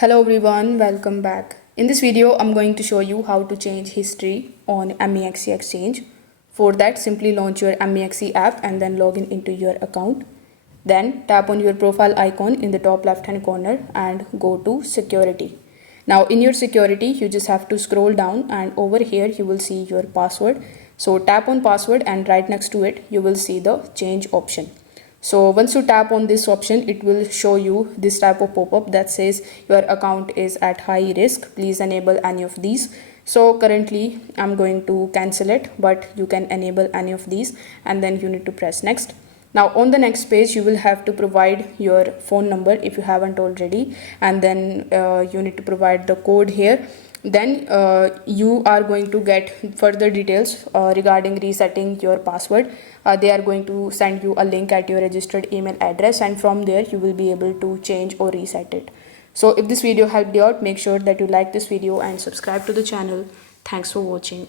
Hello everyone, welcome back. In this video, I'm going to show you how to change history on MEXC Exchange. For that, simply launch your MEXC app and then log in into your account. Then tap on your profile icon in the top left hand corner and go to security. Now in your security, you just have to scroll down and over here you will see your password. So tap on password and right next to it, you will see the change option. So once you tap on this option, it will show you this type of pop-up that says your account is at high risk. Please enable any of these. So currently I'm going to cancel it, but you can enable any of these and then you need to press next. Now on the next page, you will have to provide your phone number if you haven't already, and then you need to provide the code here. Then you are going to get further details regarding resetting your password. They are going to send you a link at your registered email address, and from there you will be able to change or reset it. So if this video helped you out, make sure that you like this video and subscribe to the channel. Thanks for watching.